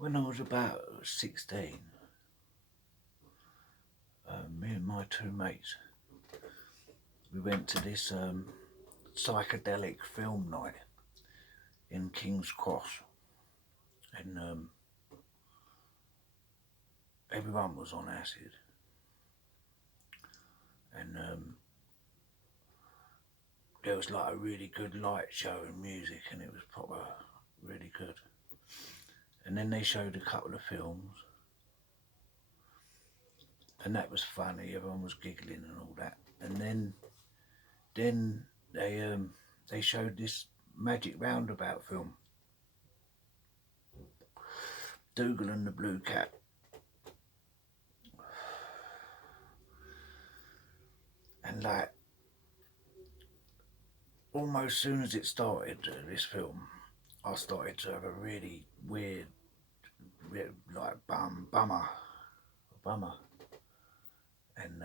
When I was about 16, me and my two mates, we went to this psychedelic film night in King's Cross, and everyone was on acid, and there was like a really good light show and music, and it was proper really good. And then they showed a couple of films, and that was funny. Everyone was giggling and all that. And then they showed this Magic Roundabout film, Dougal and the Blue Cat. And like almost soon as it started, this film, I started to have a really weird, like bummer, and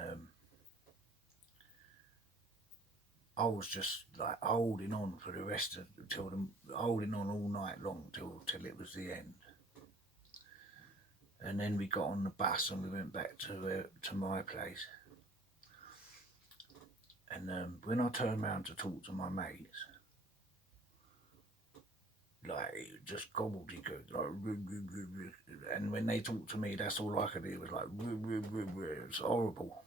I was just like holding on for the rest of till the holding on all night long till it was the end. And then we got on the bus and we went back to my place. And when I turned round to talk to my mates, like it was just gobbledygook, like, and when they talked to me, that's all I could hear was like, it was horrible.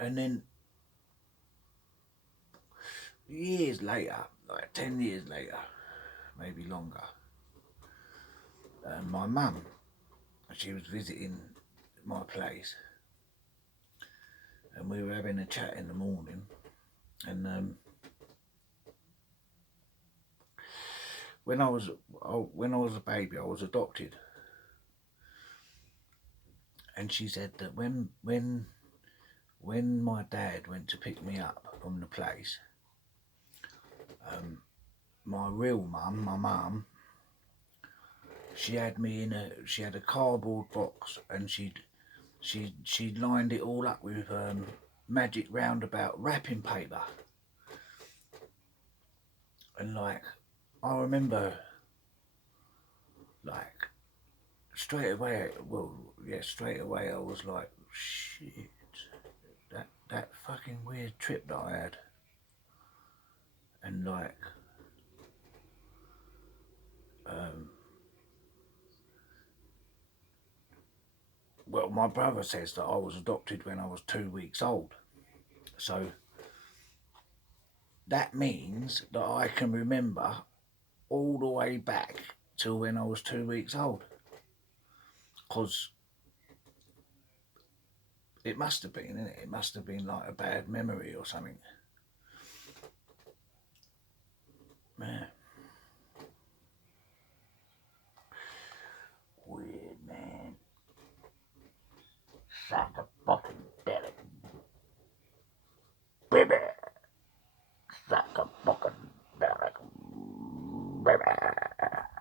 And then years later, like 10 years later, maybe longer, my mum, she was visiting my place, and we were having a chat in the morning, and when I was a baby, I was adopted, and she said that when my dad went to pick me up from the place, my real mum, my mum, she had a cardboard box, and she'd lined it all up with Magic Roundabout wrapping paper, and like I remember, like straight away I was like, shit, that fucking weird trip that I had, and like um, well, my brother says that I was adopted when I was 2 weeks old, so that means that I can remember all the way back till when I was 2 weeks old, because it must have been, innit? It must have been like a bad memory or something. Man, weird man. Sucker